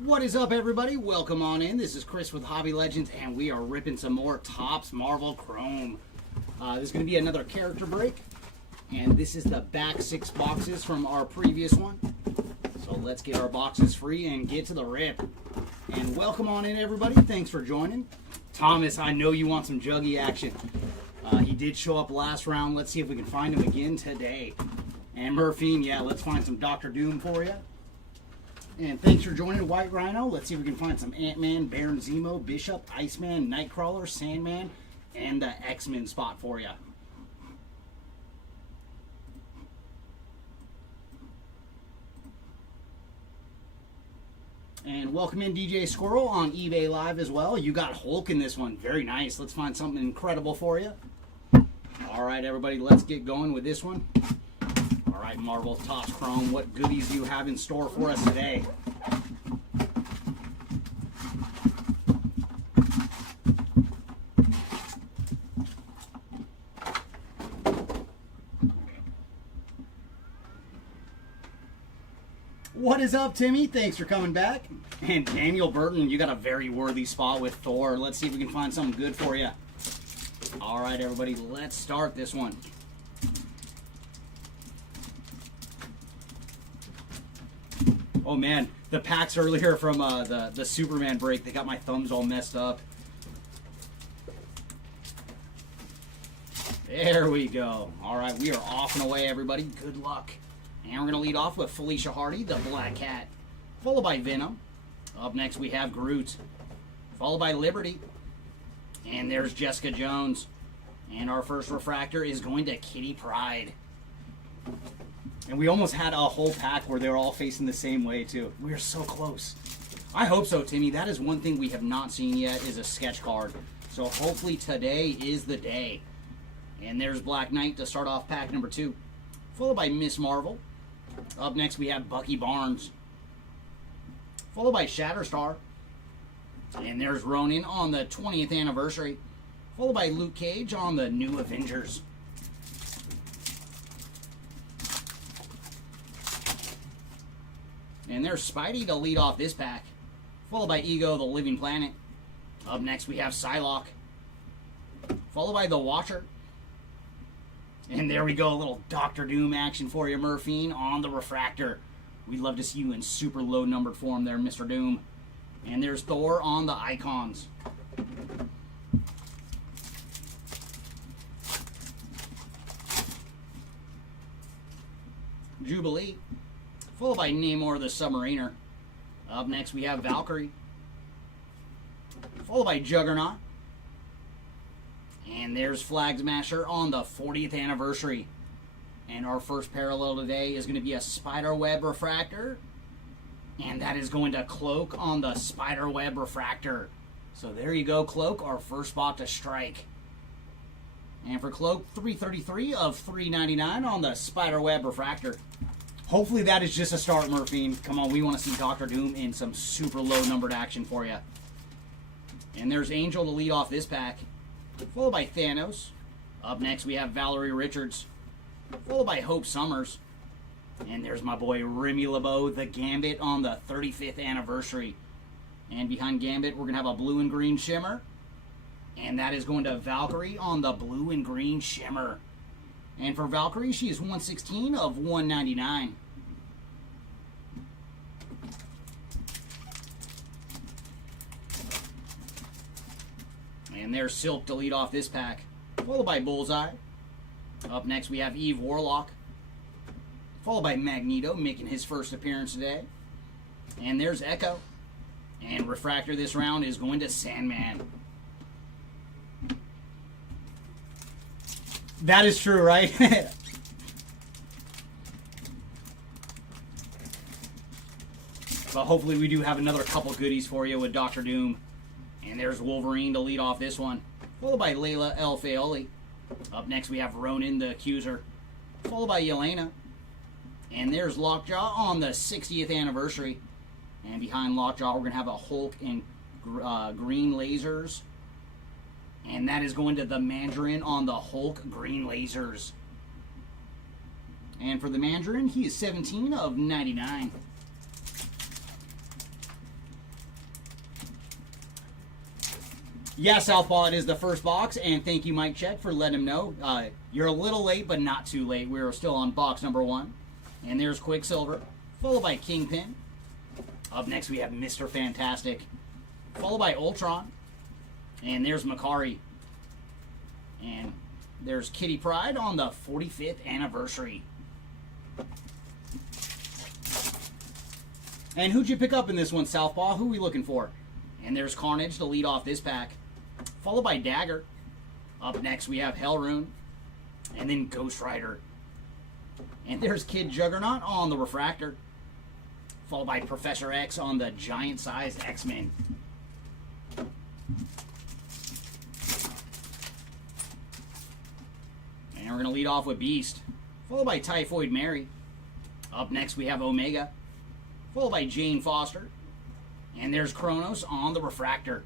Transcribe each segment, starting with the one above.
What is up, everybody? Welcome on in. This is Chris with Hobby Legends, and we are ripping some more Topps Marvel Chrome. This is going to be another character break, and this is the back 6 boxes from our previous one. So let's get our boxes free and get to the rip. And welcome on in, everybody. Thanks for joining. Thomas, I know you want some Juggy action. He did show up last round. Let's see if we can find him again today. And Murphy, yeah, let's find some Dr. Doom for you. And thanks for joining, White Rhino. Let's see if we can find some Ant-Man, Baron Zemo, Bishop, Iceman, Nightcrawler, Sandman, and the X-Men spot for you. And welcome in, DJ Squirrel, on eBay Live as well. You got Hulk in this one. Very nice. Let's find something incredible for you. All right, everybody, let's get going with this one. All right, Marvel Topps Chrome, what goodies do you have in store for us today? What is up, Timmy? Thanks for coming back. And Daniel Burton, you got a very worthy spot with Thor. Let's see if we can find something good for you. All right, everybody, let's start this one. Oh man, the packs earlier from the Superman break, they got my thumbs all messed up. There we go. All right, we are off and away, everybody. Good luck. And we're going to lead off with Felicia Hardy, the Black Cat, followed by Venom. Up next, we have Groot, followed by Liberty. And there's Jessica Jones. And our first refractor is going to Kitty Pryde. And we almost had a whole pack where they were all facing the same way, too. We are so close. I hope so, Timmy. That is one thing we have not seen yet, is a sketch card. So hopefully today is the day. And there's Black Knight to start off pack number 2, followed by Miss Marvel. Up next, we have Bucky Barnes, followed by Shatterstar. And there's Ronin on the 20th anniversary, followed by Luke Cage on the New Avengers. And there's Spidey to lead off this pack, followed by Ego, the Living Planet. Up next, we have Psylocke, followed by the Watcher. And there we go, a little Dr. Doom action for you, Murphine, on the refractor. We'd love to see you in super low numbered form there, Mr. Doom. And there's Thor on the icons. Jubilee, followed by Namor the Submariner. Up next, we have Valkyrie, followed by Juggernaut. And there's Flag Smasher on the 40th anniversary. And our first parallel today is going to be a Spiderweb refractor. And that is going to Cloak on the Spiderweb refractor. So there you go, Cloak, our first spot to strike. And for Cloak, 333 of 399 on the Spiderweb refractor. Hopefully that is just a start, Murphy. Come on, we want to see Dr. Doom in some super low numbered action for you. And there's Angel to lead off this pack, followed by Thanos. Up next, we have Valerie Richards, followed by Hope Summers. And there's my boy Remy LeBeau, the Gambit on the 35th anniversary. And behind Gambit, we're going to have a blue and green shimmer. And that is going to Valkyrie on the blue and green shimmer. And for Valkyrie, she is 116 of 199. And there's Silk to lead off this pack, followed by Bullseye. Up next, we have Eve Warlock, followed by Magneto, making his first appearance today. And there's Echo. And refractor this round is going to Sandman. That is true, right? But hopefully we do have another couple goodies for you with Dr. Doom. And there's Wolverine to lead off this one, followed by Layla El Fayoli. Up next, we have Ronin the Accuser, followed by Yelena. And there's Lockjaw on the 60th anniversary. And behind Lockjaw, we're going to have a Hulk and green lasers. And that is going to the Mandarin on the Hulk green lasers. And for the Mandarin, he is 17 of 99. Yeah, Southpaw, it is the first box, and thank you, Mike Chet, for letting him know. You're a little late, but not too late. We're still on box number 1. And there's Quicksilver, followed by Kingpin. Up next, we have Mr. Fantastic, followed by Ultron. And there's Makari. And there's Kitty Pryde on the 45th anniversary. And who'd you pick up in this one, Southpaw? Who are we looking for? And there's Carnage to lead off this pack, followed by Dagger. Up next, we have Hellrune, and then Ghost Rider. And there's Kid Juggernaut on the Refractor, followed by Professor X on the giant-sized X-Men. And we're going to lead off with Beast, followed by Typhoid Mary. Up next, we have Omega, followed by Jane Foster. And there's Kronos on the Refractor,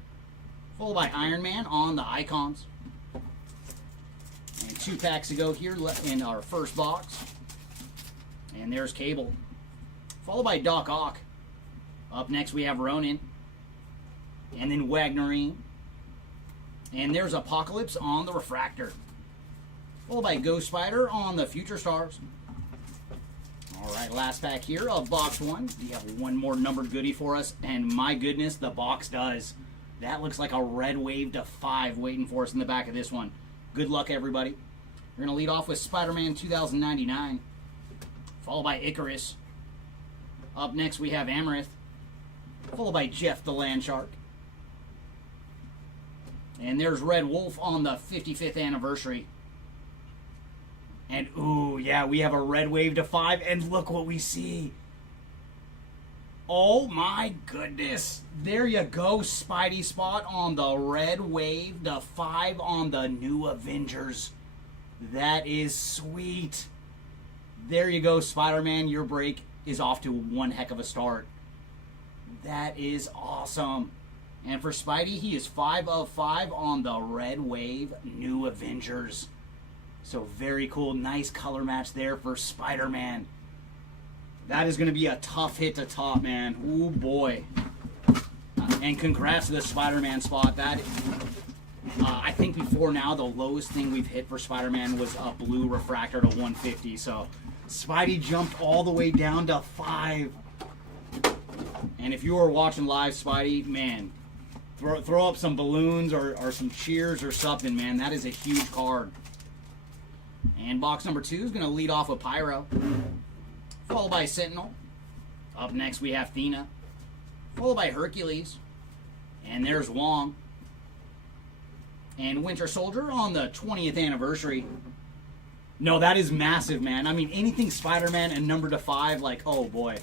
followed by Iron Man on the Icons. And 2 packs to go here in our first box. And there's Cable, followed by Doc Ock. Up next, we have Ronin. And then Wagnerine. And there's Apocalypse on the Refractor, followed by Ghost Spider on the Future Stars. All right, last pack here of box 1. We have one more numbered goodie for us, and my goodness, the box does. That looks like a red wave to 5 waiting for us in the back of this one. Good luck, everybody. We're going to lead off with Spider-Man 2099, followed by Icarus. Up next, we have Amarith, followed by Jeff the Landshark. And there's Red Wolf on the 55th anniversary. And, ooh, yeah, we have a red wave to 5, and look what we see. Oh, my goodness. There you go, Spidey Spot on the red wave to 5 on the new Avengers. That is sweet. There you go, Spider-Man. Your break is off to one heck of a start. That is awesome. And for Spidey, he is 5 of 5 on the red wave new Avengers. So very cool. Nice color match there for Spider-Man. That is going to be a tough hit to top, man. Ooh, boy. And congrats to the Spider-Man spot. That, I think before now, the lowest thing we've hit for Spider-Man was a blue refractor to 150. So Spidey jumped all the way down to 5. And if you were watching live, Spidey, man, throw up some balloons or some cheers or something, man. That is a huge card. And box number 2 is going to lead off with Pyro, followed by Sentinel. Up next, we have Thena, followed by Hercules. And there's Wong. And Winter Soldier on the 20th anniversary. No, that is massive, man. I mean, anything Spider-Man and number to 5, like, oh, boy.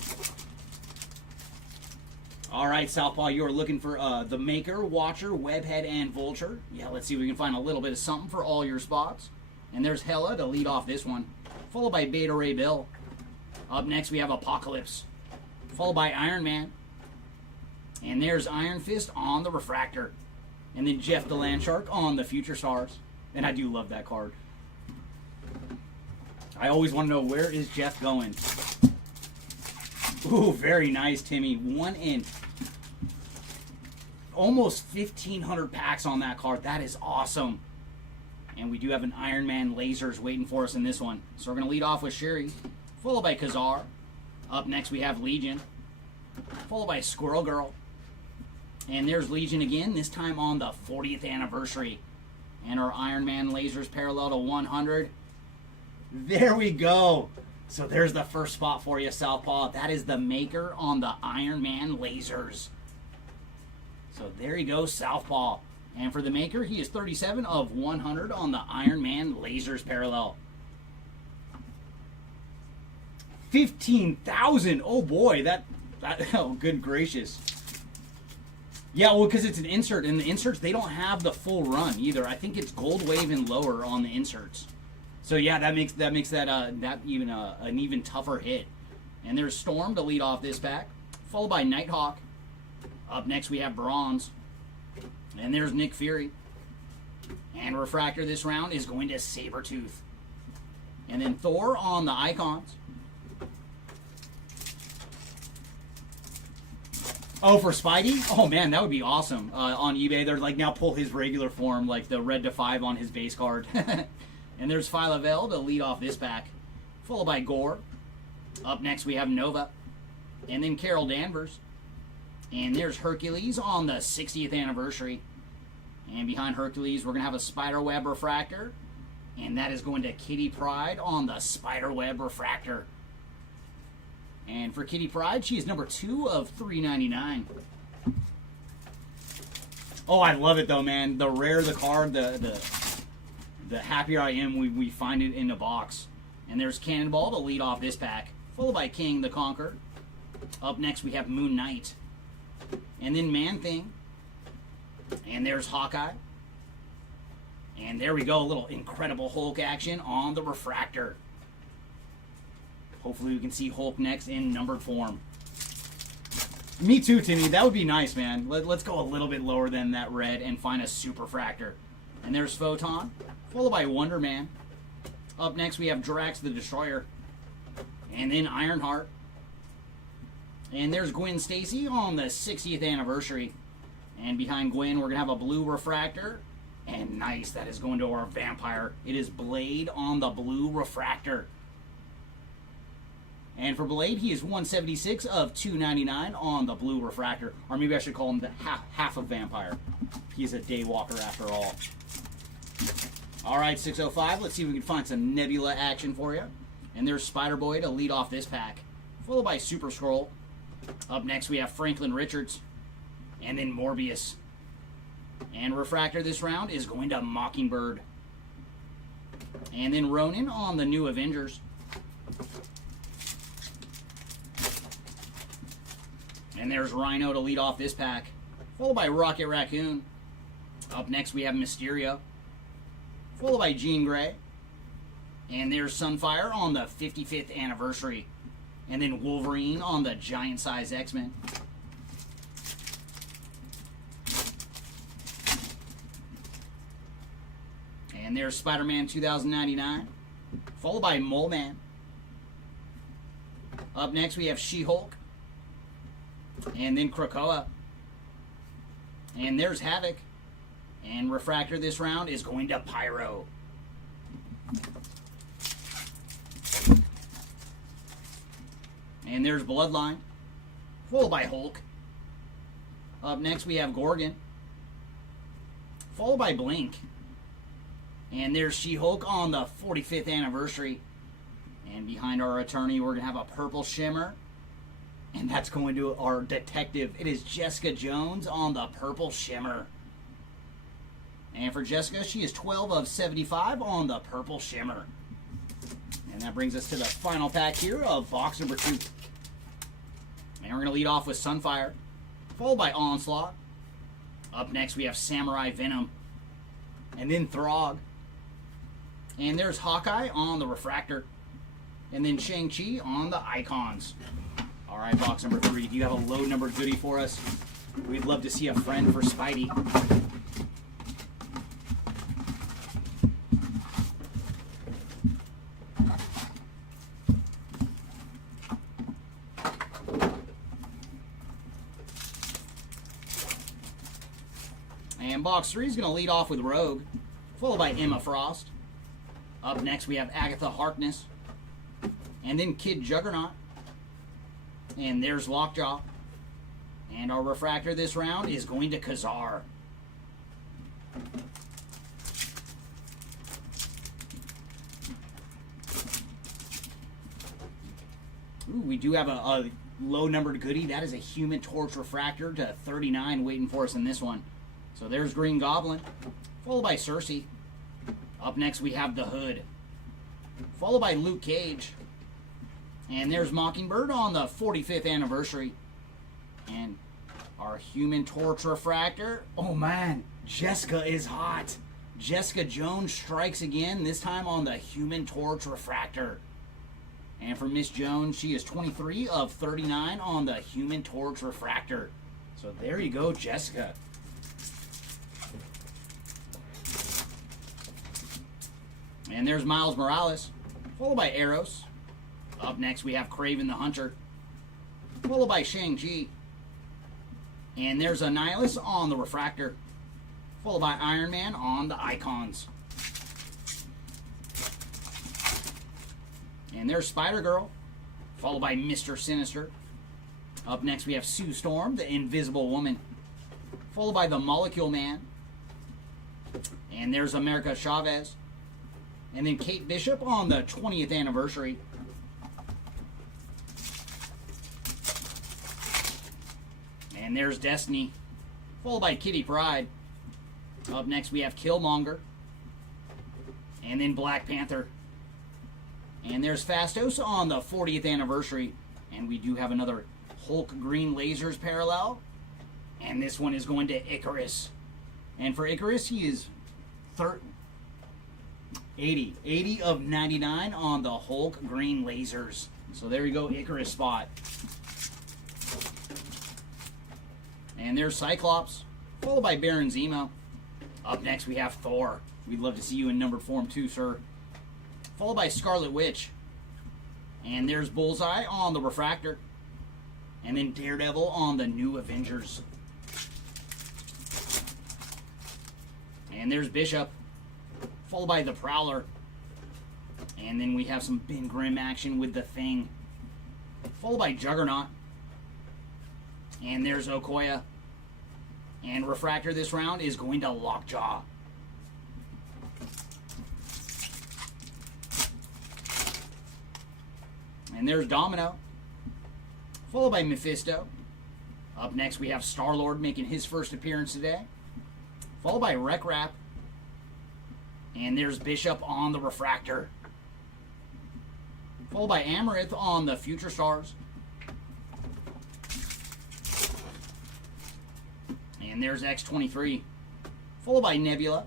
All right, Southpaw, you are looking for the Maker, Watcher, Webhead, and Vulture. Yeah, let's see if we can find a little bit of something for all your spots. And there's Hela to lead off this one, followed by Beta Ray Bill. Up next, we have Apocalypse, followed by Iron Man. And there's Iron Fist on the Refractor. And then Jeff the Landshark on the Future Stars. And I do love that card. I always want to know, where is Jeff going? Ooh, very nice, Timmy. 1 in almost 1,500 packs on that card. That is awesome. And we do have an Iron Man lasers waiting for us in this one. So we're going to lead off with Shuri, followed by Kazar. Up next, we have Legion, followed by Squirrel Girl. And there's Legion again, this time on the 40th anniversary. And our Iron Man lasers parallel to 100. There we go. So there's the first spot for you, Southpaw. That is the Maker on the Iron Man lasers. So there you go, Southpaw. And for the Maker, he is 37 of 100 on the Iron Man lasers parallel. 15,000. Oh boy, that oh good gracious. Yeah, well, because it's an insert, and the inserts, they don't have the full run either. I think it's gold wave and lower on the inserts. So yeah, that makes that even an even tougher hit. And there's Storm to lead off this pack, followed by Nighthawk. Up next, we have Bronze. And there's Nick Fury. And Refractor this round is going to Sabretooth. And then Thor on the Icons. Oh, for Spidey? Oh man, that would be awesome. On eBay, they're like now pull his regular form, like the red to 5 on his base card. And there's Phyla-Vell to lead off this pack, followed by Gore. Up next we have Nova, and then Carol Danvers. And there's Hercules on the 60th anniversary. And behind Hercules, we're going to have a Spiderweb refractor. And that is going to Kitty Pryde on the Spiderweb refractor. And for Kitty Pryde, she is number 2 of 399. Oh, I love it though, man. The rarer the card, the happier I am we find it in the box. And there's Cannonball to lead off this pack, followed by King the Conqueror. Up next we have Moon Knight. And then Man-Thing. And there's Hawkeye. And there we go, a little Incredible Hulk action on the refractor. Hopefully we can see Hulk next in numbered form. Me too, Timmy. That would be nice, man. Let's go a little bit lower than that red and find a Superfractor. And there's Photon, followed by Wonder Man. Up next we have Drax the Destroyer. And then Ironheart. And there's Gwen Stacy on the 60th anniversary. And behind Gwen, we're going to have a blue refractor. And nice, that is going to our vampire. It is Blade on the blue refractor. And for Blade, he is 176 of 299 on the blue refractor. Or maybe I should call him the half of vampire. He's a daywalker after all. All right, 605. Let's see if we can find some Nebula action for you. And there's Spider-Boy to lead off this pack, followed by Super Skrull. Up next, we have Franklin Richards. And then Morbius. And refractor this round is going to Mockingbird. And then Ronin on the New Avengers. And there's Rhino to lead off this pack, followed by Rocket Raccoon. Up next we have Mysterio, followed by Jean Grey. And there's Sunfire on the 55th anniversary. And then Wolverine on the giant size X-Men. And there's Spider-Man 2099, followed by Mole Man. Up next we have She-Hulk. And then Krakoa. And there's Havoc. And refractor this round is going to Pyro. And there's Bloodline, followed by Hulk. Up next we have Gorgon, followed by Blink. And there's She-Hulk on the 45th anniversary. And behind our attorney, we're going to have a purple shimmer. And that's going to our detective. It is Jessica Jones on the purple shimmer. And for Jessica, she is 12 of 75 on the purple shimmer. And that brings us to the final pack here of box number 2. And we're going to lead off with Sunfire, followed by Onslaught. Up next, we have Samurai Venom. And then Throg. And there's Hawkeye on the refractor. And then Shang-Chi on the icons. All right, box number 3. Do you have a low number goodie for us? We'd love to see a friend for Spidey. And box 3 is going to lead off with Rogue, followed by Emma Frost. Up next, we have Agatha Harkness. And then Kid Juggernaut. And there's Lockjaw. And our refractor this round is going to Kazar. Ooh, we do have a low-numbered goodie. That is a Human Torch refractor to 39 waiting for us in this one. So there's Green Goblin, followed by Cersei. Up next, we have the Hood, followed by Luke Cage. And there's Mockingbird on the 45th anniversary. And our Human Torch refractor. Oh man, Jessica is hot. Jessica Jones strikes again, this time on the Human Torch refractor. And for Miss Jones, she is 23 of 39 on the Human Torch refractor. So there you go, Jessica. And there's Miles Morales, followed by Eros. Up next, we have Kraven the Hunter, followed by Shang-Chi. And there's Annihilus on the refractor, followed by Iron Man on the icons. And there's Spider-Girl, followed by Mr. Sinister. Up next we have Sue Storm, the Invisible Woman, followed by the Molecule Man. And there's America Chavez. And then Kate Bishop on the 20th anniversary. And there's Destiny, followed by Kitty Pryde. Up next we have Killmonger. And then Black Panther. And there's Phastos on the 40th anniversary. And we do have another Hulk Green Lasers parallel. And this one is going to Icarus. And for Icarus, he is 80 of 99 on the Hulk Green Lasers. So there you go, Icarus spot. And there's Cyclops, followed by Baron Zemo. Up next we have Thor. We'd love to see you in numbered form too, sir. Followed by Scarlet Witch. And there's Bullseye on the refractor. And then Daredevil on the New Avengers. And there's Bishop, followed by the Prowler. And then we have some Ben Grimm action with the Thing, followed by Juggernaut. And there's Okoye. And refractor this round is going to Lockjaw. And there's Domino, followed by Mephisto. Up next we have Star-Lord making his first appearance today, followed by Wreck-Rap. And there's Bishop on the refractor, followed by Amarith on the Future Stars. And there's X-23, followed by Nebula.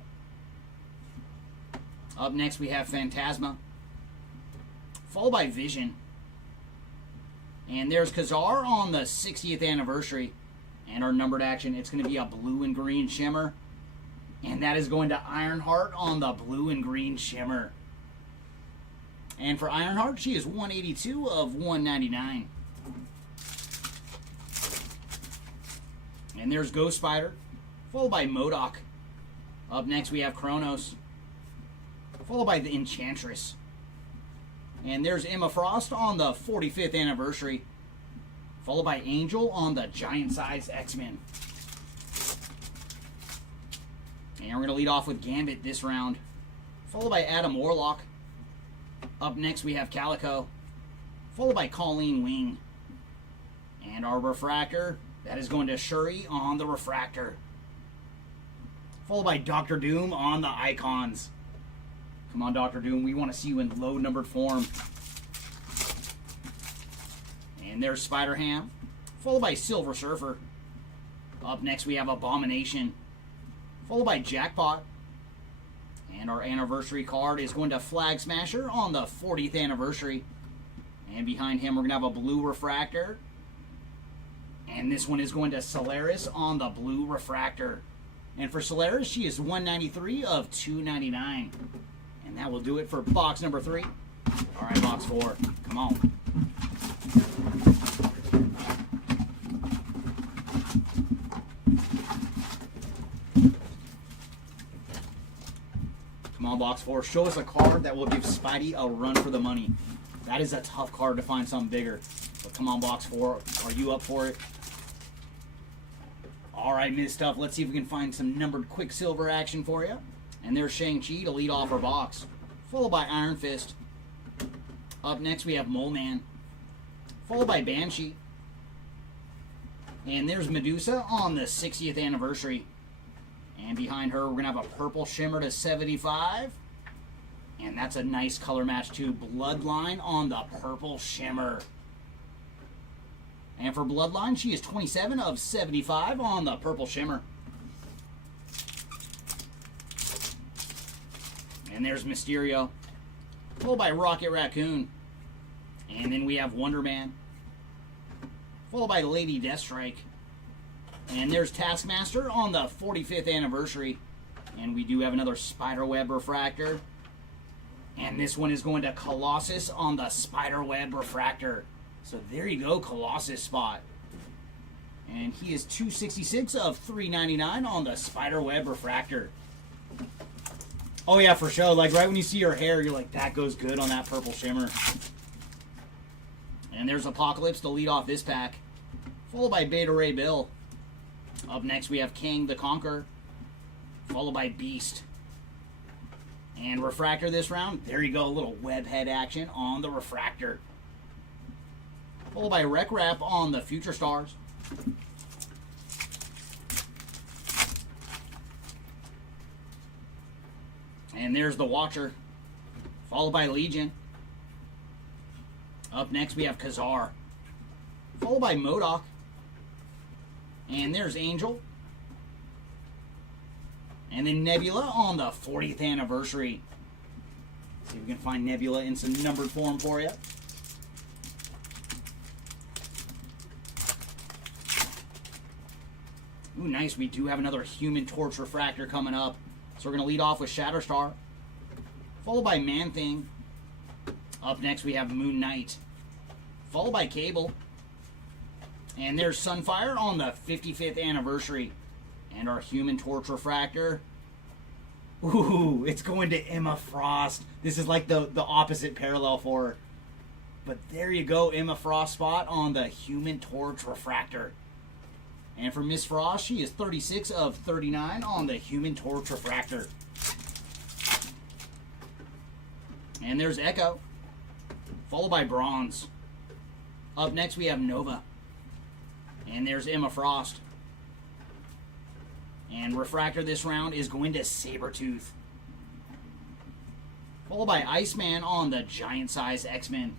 Up next we have Phantasma, followed by Vision. And there's Kazar on the 60th anniversary. And our numbered action, it's going to be a blue and green shimmer. And that is going to Ironheart on the blue and green shimmer. And for Ironheart, she is 182 of 199. And there's Ghost Spider, followed by MODOK. Up next we have Kronos, followed by the Enchantress. And there's Emma Frost on the 45th anniversary, followed by Angel on the giant size X-Men. And we're going to lead off with Gambit this round, followed by Adam Warlock. Up next we have Calico, followed by Colleen Wing. And our refractor, that is going to Shuri on the refractor, followed by Dr. Doom on the icons. Come on, Dr. Doom, we want to see you in low numbered form. And there's Spider-Ham, followed by Silver Surfer. Up next we have Abomination, followed by Jackpot. And our anniversary card is going to Flag Smasher on the 40th anniversary. And behind him we're going to have a blue refractor. And this one is going to Solaris on the blue refractor. And for Solaris, she is 193 of 299. And that will do it for box number 3. All right, box 4. Come on. Come on, box 4. Show us a card that will give Spidey a run for the money. That is a tough card to find something bigger. But come on, box 4. Are you up for it? All right, Ms. Stuff. Let's see if we can find some numbered Quicksilver action for you. And there's Shang-Chi to lead off our box, followed by Iron Fist. Up next we have Mole Man, followed by Banshee. And there's Medusa on the 60th anniversary. And behind her, we're going to have a purple shimmer to 75. And that's a nice color match too. Bloodline on the purple shimmer. And for Bloodline, she is 27 of 75 on the purple shimmer. And there's Mysterio, followed by Rocket Raccoon. And then we have Wonder Man, followed by Lady Deathstrike. And there's Taskmaster on the 45th anniversary. And we do have another Spiderweb refractor. And this one is going to Colossus on the Spiderweb refractor. So there you go, Colossus spot. And he is 266 of 399 on the Spiderweb Refractor. Oh yeah, for sure. Like right when you see your hair, you're like, that goes good on that purple shimmer. And there's Apocalypse to lead off this pack. Followed by Beta Ray Bill. Up next we have King the Conqueror. Followed by Beast. And Refractor this round. There you go, a little web head action on the Refractor. Followed by Rec Wrap on the Future Stars. And there's the Watcher. Followed by Legion. Up next we have Khazar. Followed by MODOK. And there's Angel. And then Nebula on the 40th anniversary. See if we can find Nebula in some numbered form for you. Ooh, nice. We do have another Human Torch Refractor coming up. So we're going to lead off with Shatterstar. Followed by Man-Thing. Up next we have Moon Knight. Followed by Cable. And there's Sunfire on the 55th anniversary. And our Human Torch Refractor. Ooh, it's going to Emma Frost. This is like the opposite parallel for her. But there you go, Emma Frost spot on the Human Torch Refractor. And for Miss Frost, she is 36 of 39 on the Human Torch Refractor. And there's Echo. Followed by Bronze. Up next we have Nova. And there's Emma Frost. And Refractor this round is going to Sabretooth. Followed by Iceman on the Giant Size X-Men.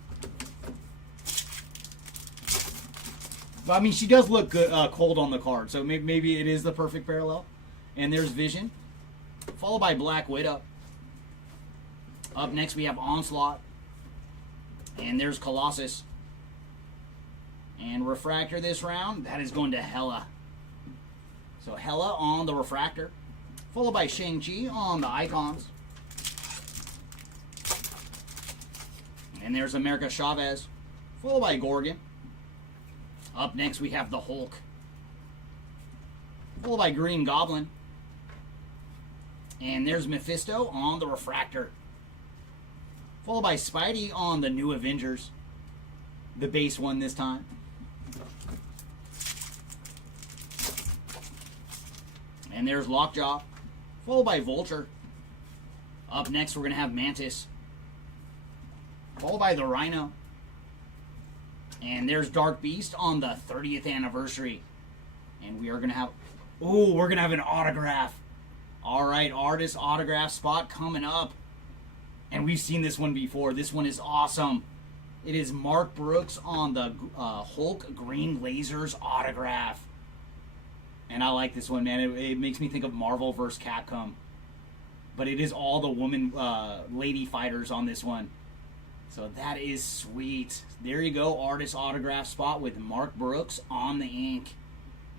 But, I mean, she does look good, cold on the card, so maybe it is the perfect parallel. And there's Vision. Followed by Black Widow. Up next we have Onslaught. And there's Colossus. And Refractor this round, that is going to Hela. So Hela on the Refractor. Followed by Shang-Chi on the Icons. And there's America Chavez. Followed by Gorgon. Up next we have the Hulk. Followed by Green Goblin. And there's Mephisto on the Refractor. Followed by Spidey on the New Avengers. The base one this time. And there's Lockjaw. Followed by Vulture. Up next we're going to have Mantis. Followed by the Rhino. And there's Dark Beast on the 30th anniversary. And we are going to have... Ooh, we're going to have an autograph. Alright, artist autograph spot coming up. And we've seen this one before. This one is awesome. It is Mark Brooks on the Hulk Green Lasers autograph. And I like this one, man. It makes me think of Marvel vs. Capcom. But it is all the woman lady fighters on this one. So that is sweet. There you go, artist autograph spot with Mark Brooks on the ink.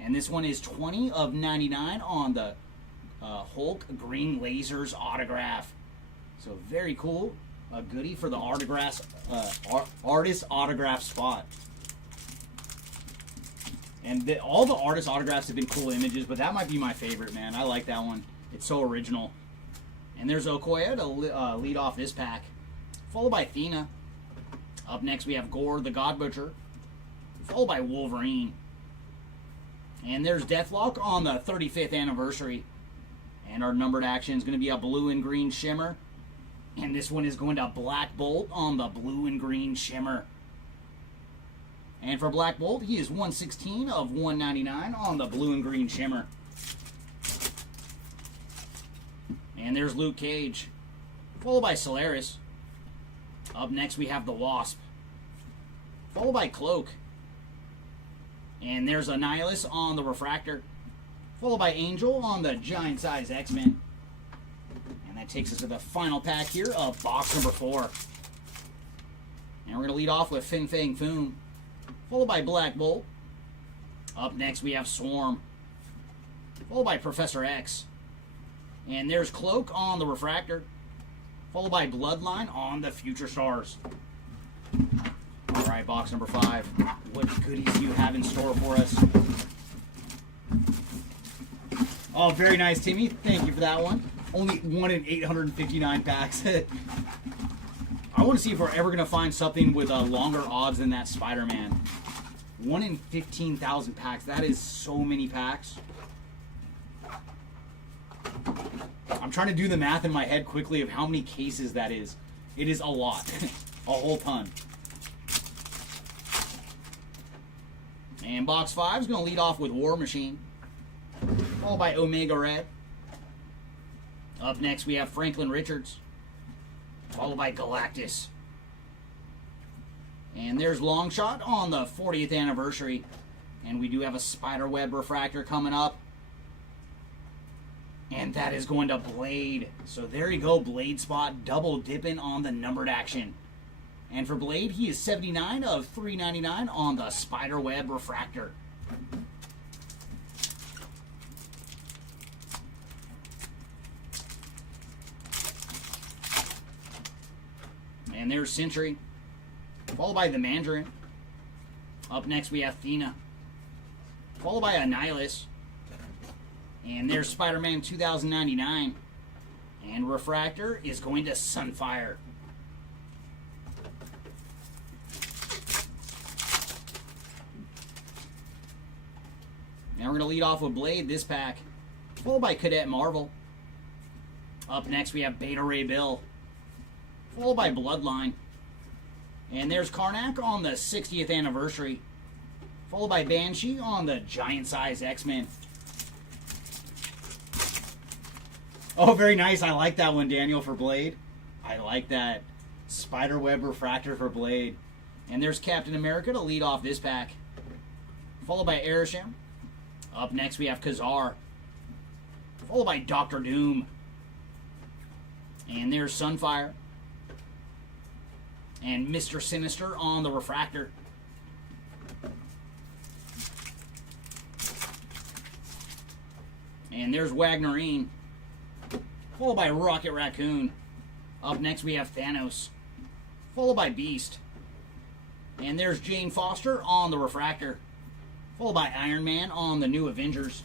And this one is 20 of 99 on the Hulk Green Lasers autograph. So very cool. A goodie for the artist autograph spot. And all the artist autographs have been cool images, but that might be my favorite, man. I like that one. It's so original. And there's Okoye to lead off this pack. Followed by Athena. Up next we have Gore the God Butcher. Followed by Wolverine. And there's Deathlock on the 35th anniversary. And our numbered action is going to be a blue and green shimmer. And this one is going to Black Bolt on the blue and green shimmer. And for Black Bolt, he is 116 of 199 on the blue and green shimmer. And there's Luke Cage. Followed by Solaris. Up next we have the Wasp. Followed by Cloak. And there's Annihilus on the Refractor. Followed by Angel on the Giant Size X-Men. And that takes us to the final pack here of box number 4. And we're going to lead off with Fin Fang Foom. Followed by Black Bolt. Up next we have Swarm. Followed by Professor X. And there's Cloak on the Refractor. Followed by Bloodline on the Future Stars. Alright, box number 5. What goodies do you have in store for us? Oh, very nice, Timmy. Thank you for that one. Only 1 in 859 packs. I want to see if we're ever going to find something with longer odds than that Spider-Man. 1 in 15,000 packs. That is so many packs. I'm trying to do the math in my head quickly of how many cases that is. It is a lot. A whole ton. And box 5 is going to lead off with War Machine, followed by Omega Red. Up next we have Franklin Richards, followed by Galactus. And there's Longshot on the 40th anniversary. And we do have a Spiderweb refractor coming up. And that is going to Blade. So there you go, Blade spot, double dipping on the numbered action. And for Blade, he is 79 of 399 on the Spiderweb refractor. And there's Sentry, followed by the Mandarin. Up next we have Thena, followed by Annihilus. And there's Spider-Man 2099. And refractor is going to Sunfire. Now we're going to lead off with Blade this pack, followed by Cadet Marvel. Up next we have Beta Ray Bill, followed by Bloodline. And there's Karnak on the 60th anniversary, followed by Banshee on the giant size X-Men. Oh, very nice. I like that one, Daniel, for Blade. I like that. Spiderweb refractor for Blade. And there's Captain America to lead off this pack, followed by Arishem. Up next we have Kazar, followed by Doctor Doom. And there's Sunfire. And Mr. Sinister on the refractor. And there's Wagnerine, followed by Rocket Raccoon. Up next we have Thanos, followed by Beast. And there's Jane Foster on the refractor, followed by Iron Man on the New Avengers.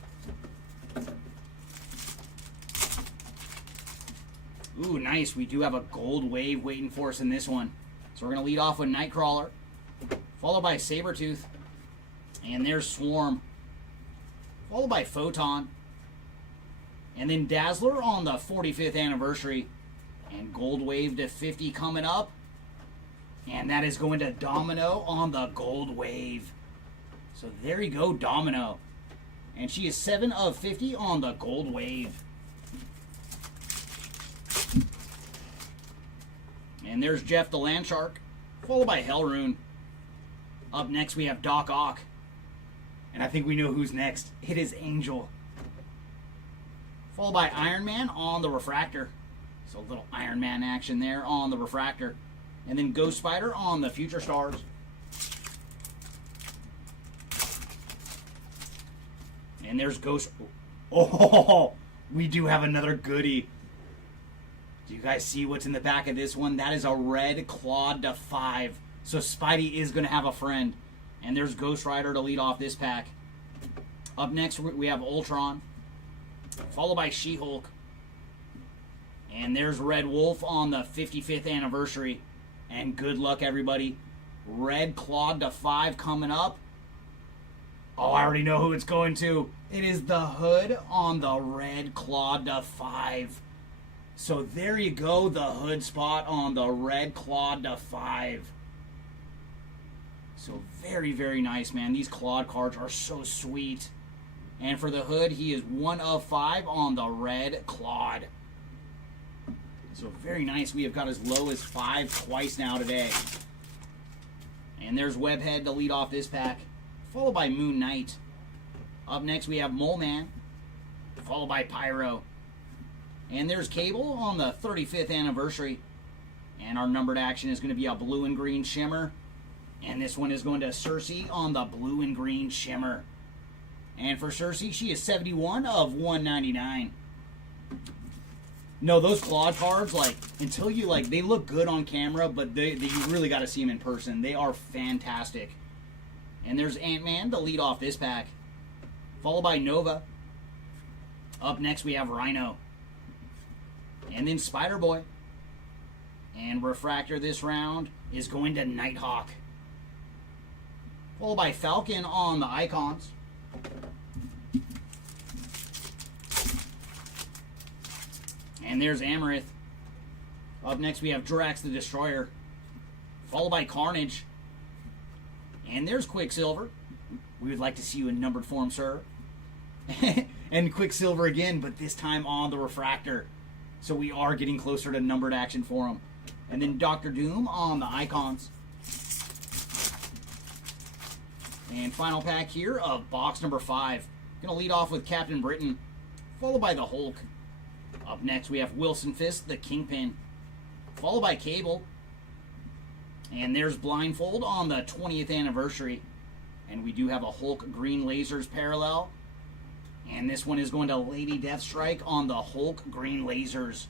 Ooh, nice. We do have a gold wave waiting for us in this one. So we're going to lead off with Nightcrawler, followed by Sabretooth. And there's Swarm, followed by Photon. And then Dazzler on the 45th anniversary. And Gold Wave to 50 coming up. And that is going to Domino on the Gold Wave. So there you go, Domino. And she is 7 of 50 on the Gold Wave. And there's Jeff the Landshark, followed by Hellrune. Up next we have Doc Ock. And I think we know who's next. It is Angel, followed by Iron Man on the refractor. So a little Iron Man action there on the refractor. And then Ghost Spider on the Future Stars. And there's Ghost... Oh, we do have another goodie. Do you guys see what's in the back of this one? That is a red Claude to 5. So Spidey is going to have a friend. And there's Ghost Rider to lead off this pack. Up next we have Ultron, followed by She-Hulk. And there's Red Wolf on the 55th anniversary. And good luck, everybody. Red Claude to 5 coming up. Oh, I already know who it's going to. It is the Hood on the Red Claude to 5. So there you go, the Hood spot on the Red Claude to 5. So very, very nice, man. These Claude cards are so sweet. And for the Hood, he is 1 of 5 on the Red Claude. So very nice. We have got as low as 5 twice now today. And there's Webhead to lead off this pack, followed by Moon Knight. Up next we have Mole Man, followed by Pyro. And there's Cable on the 35th anniversary. And our numbered action is going to be a blue and green shimmer. And this one is going to Cersei on the blue and green shimmer. And for Cersei, she is 71 of 199. No, those Claude cards, like, until you, like, they look good on camera, but you really got to see them in person. They are fantastic. And there's Ant-Man to lead off this pack, followed by Nova. Up next, we have Rhino. And then Spider-Boy. And refractor this round is going to Nighthawk. Followed by Falcon on the icons. And there's Amaranth. Up next, we have Drax the Destroyer. Followed by Carnage. And there's Quicksilver. We would like to see you in numbered form, sir. And Quicksilver again, but this time on the refractor. So we are getting closer to numbered action for him. And then Dr. Doom on the icons. And final pack here of box number 5. Going to lead off with Captain Britain, followed by the Hulk. Up next, we have Wilson Fisk, the Kingpin, followed by Cable. And there's Blindfold on the 20th anniversary. And we do have a Hulk Green Lasers parallel. And this one is going to Lady Deathstrike on the Hulk Green Lasers.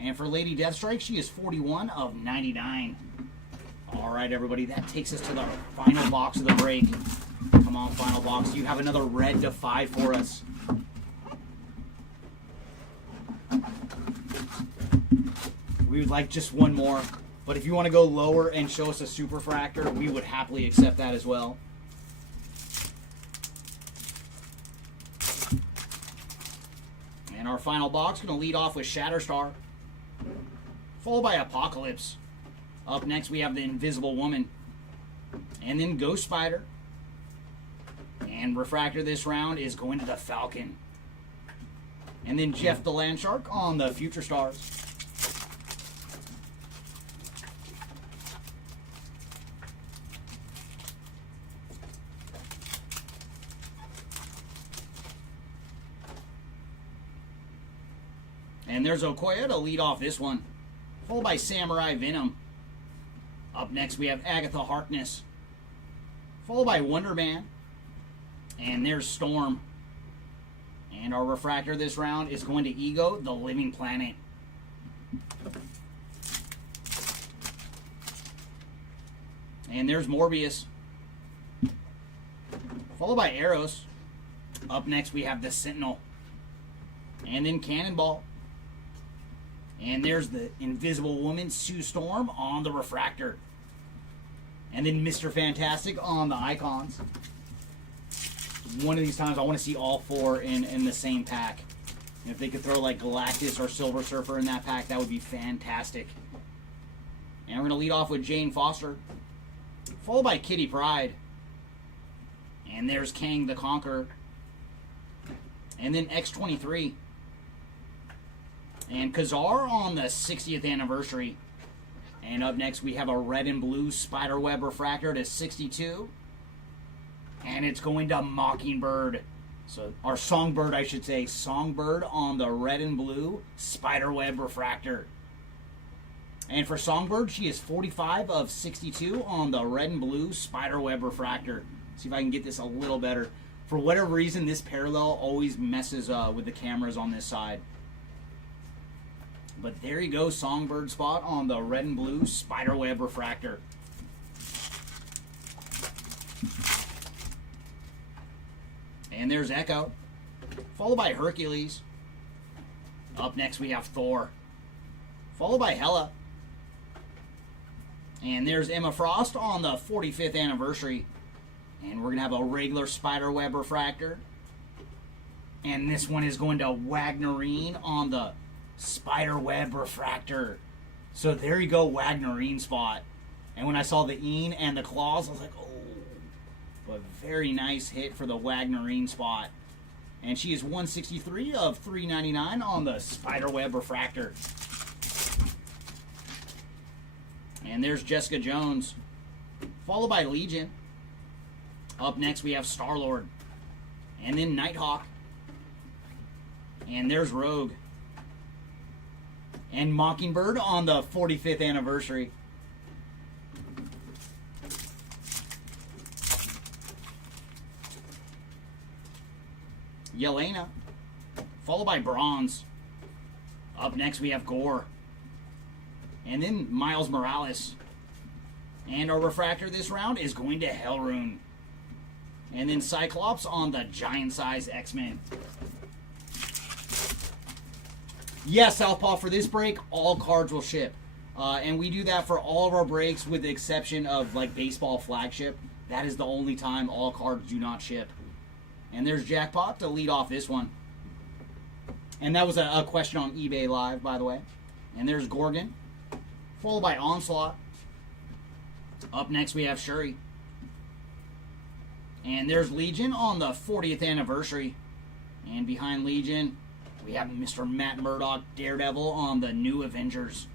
And for Lady Deathstrike, she is 41 of 99. All right, everybody, that takes us to the final box of the break. Come on, final box. You have another red to 5 for us. We would like just one more. But if you want to go lower and show us a Superfractor, we would happily accept that as well. And our final box going to lead off with Shatterstar, followed by Apocalypse. Up next, we have the Invisible Woman, and then Ghost Spider. And refractor this round is going to the Falcon. And then Jeff the Landshark on the Future Stars. And there's Okoye to lead off this one, followed by Samurai Venom. Up next, we have Agatha Harkness, followed by Wonder Man. And there's Storm. And our refractor this round is going to Ego, the Living Planet. And there's Morbius, followed by Eros. Up next, we have the Sentinel. And then Cannonball. And there's the Invisible Woman, Sue Storm, on the refractor. And then Mr. Fantastic on the icons. One of these times I want to see all 4 in the same pack. And if they could throw like Galactus or Silver Surfer in that pack, that would be fantastic. And we're going to lead off with Jane Foster, followed by Kitty Pryde. And there's Kang the Conqueror. And then X-23. And Kazar on the 60th anniversary. And up next, we have a red and blue Spiderweb refractor to 62. And it's going to Mockingbird. Or Songbird, I should say. Songbird on the red and blue Spiderweb refractor. And for Songbird, she is 45 of 62 on the red and blue Spiderweb refractor. See if I can get this a little better. For whatever reason, this parallel always messes with the cameras on this side. But there you go, Songbird spot on the red and blue Spiderweb refractor. And there's Echo, followed by Hercules. Up next, we have Thor, followed by Hela. And there's Emma Frost on the 45th anniversary. And we're going to have a regular Spiderweb refractor. And this one is going to Wagnerine on the Spiderweb refractor. So there you go, Wagnerine spot. And when I saw the Een and the claws, I was like, oh. But very nice hit for the Wagnerine spot. And she is 163 of 399 on the Spiderweb refractor. And there's Jessica Jones, followed by Legion. Up next, we have Star-Lord. And then Nighthawk. And there's Rogue. And Mockingbird on the 45th anniversary. Yelena, followed by Bronze. Up next, we have Gore. And then Miles Morales. And our refractor this round is going to Hellrune. And then Cyclops on the giant size X-Men. Yes, Southpaw, for this break, all cards will ship. And we do that for all of our breaks with the exception of like baseball flagship. That is the only time all cards do not ship. And there's Jackpot to lead off this one. And that was a question on eBay Live, by the way. And there's Gorgon, followed by Onslaught. Up next we have Shuri. And there's Legion on the 40th anniversary. And behind Legion, we have Mr. Matt Murdock, Daredevil, on the New Avengers.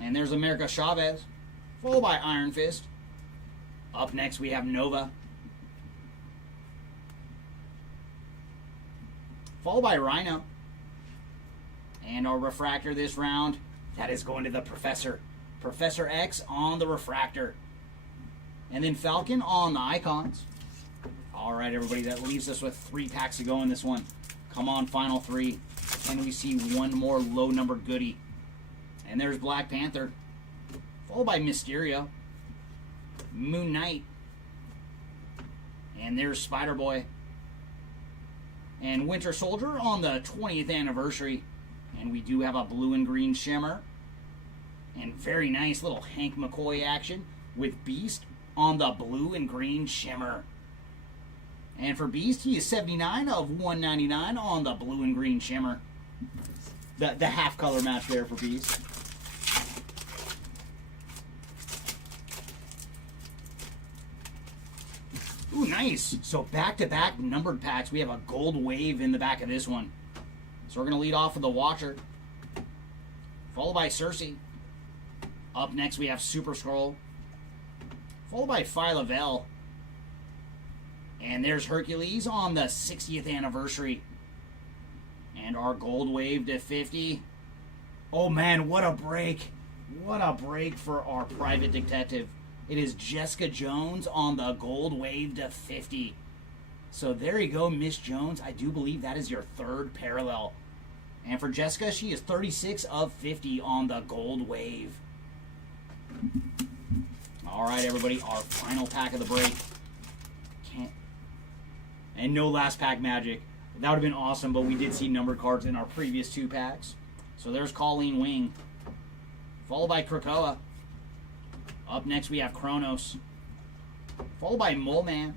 And there's America Chavez, followed by Iron Fist. Up next, we have Nova, followed by Rhino. And our refractor this round, that is going to the Professor. Professor X on the refractor. And then Falcon on the Icons. All right, everybody, that leaves us with 3 packs to go in this one. Come on, final 3. Can we see one more low-numbered goodie? And there's Black Panther, followed by Mysterio, Moon Knight, and there's Spider-Boy, and Winter Soldier on the 20th anniversary. And we do have a blue and green shimmer, and very nice little Hank McCoy action with Beast on the blue and green shimmer. And for Beast, he is 79 of 199 on the blue and green shimmer. The half color match there for Beast. Ooh, nice. So back-to-back numbered packs. We have a gold wave in the back of this one. So we're going to lead off with the Watcher, followed by Cersei. Up next we have Super Skrull, followed by Phyla-Vell. And there's Hercules on the 60th anniversary. And our gold wave to 50. Oh man, what a break. What a break for our private detective. It is Jessica Jones on the gold wave to 50. So there you go, Miss Jones. I do believe that is your 3rd parallel. And for Jessica, she is 36 of 50 on the gold wave. All right, everybody, our final pack of the break. And no last pack magic. That would have been awesome, but we did see numbered cards in our previous 2 packs. So there's Colleen Wing, followed by Krakoa. Up next we have Kronos, followed by Mole Man.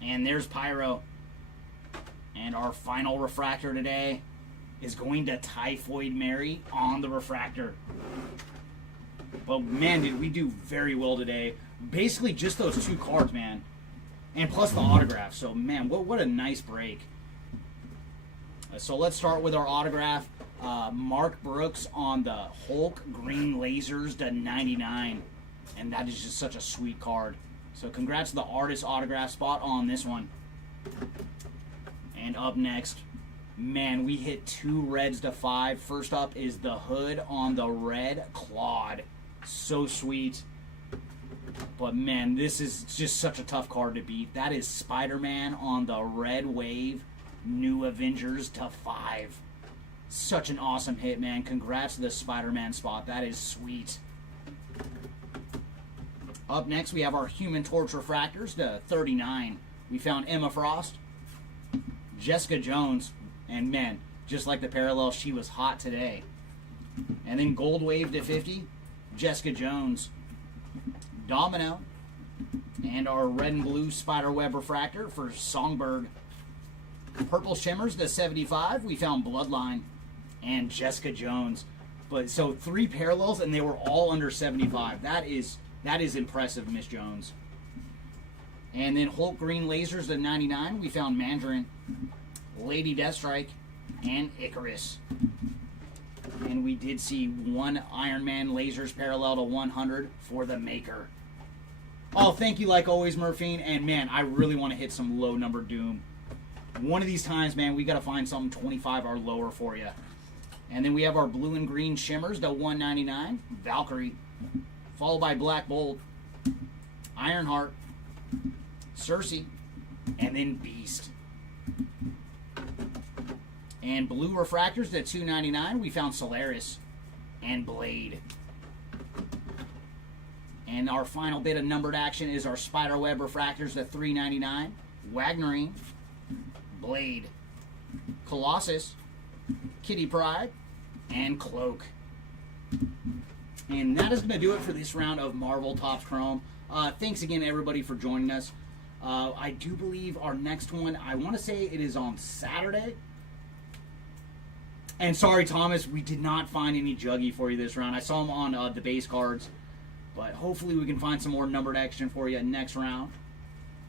And there's Pyro. And our final refractor today is going to Typhoid Mary on the refractor. But man, did we do very well today. Basically just those 2 cards, man. And plus the autograph. So man, what a nice break. So let's start with our autograph. Mark Brooks on the Hulk Green Lasers to 99. And that is just such a sweet card. So congrats to the artist autograph spot on this one. And up next, man, we hit 2 reds to 5. First up is the Hood on the red Claude. So sweet. But man, this is just such a tough card to beat. That is Spider-Man on the red wave, New Avengers to 5. Such an awesome hit, man. Congrats to the Spider-Man spot. That is sweet. Up next, we have our Human Torch refractors to 39. We found Emma Frost, Jessica Jones, and man, just like the parallel, she was hot today. And then Gold Wave to 50, Jessica Jones, Domino, and our red and blue Spiderweb refractor for Songbird. Purple Shimmers to 75, we found Bloodline and Jessica Jones. But so 3 parallels, and they were all under 75. That is impressive, Miss Jones. And then Hulk Green Lasers to 99, we found Mandarin, Lady Deathstrike, and Icarus. And we did see 1 Iron Man Lasers parallel to 100 for the Maker. Oh, thank you like always, Murphine. And man, I really want to hit some low number Doom. One of these times, man, we got to find something 25 or lower for you. And then we have our blue and green Shimmers to 199, Valkyrie, followed by Black Bolt, Ironheart, Cersei, and then Beast. And blue refractors to 299, we found Solaris and Blade. And our final bit of numbered action is our Spiderweb refractors to 399. Wagnerine, Blade, Colossus, Kitty Pryde, and Cloak. And that is going to do it for this round of Marvel Topps Chrome. Thanks again, everybody, for joining us. I do believe our next one, I want to say it is on Saturday. And sorry, Thomas, we did not find any Juggy for you this round. I saw him on the base cards. But hopefully we can find some more numbered action for you next round.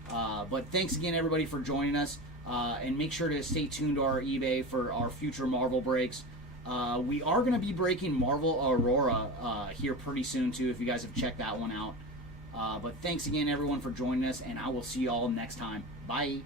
But thanks again, everybody, for joining us. And make sure to stay tuned to our eBay for our future Marvel breaks. We are going to be breaking Marvel Aurora here pretty soon, too, if you guys have checked that one out. But thanks again, everyone, for joining us, and I will see you all next time. Bye.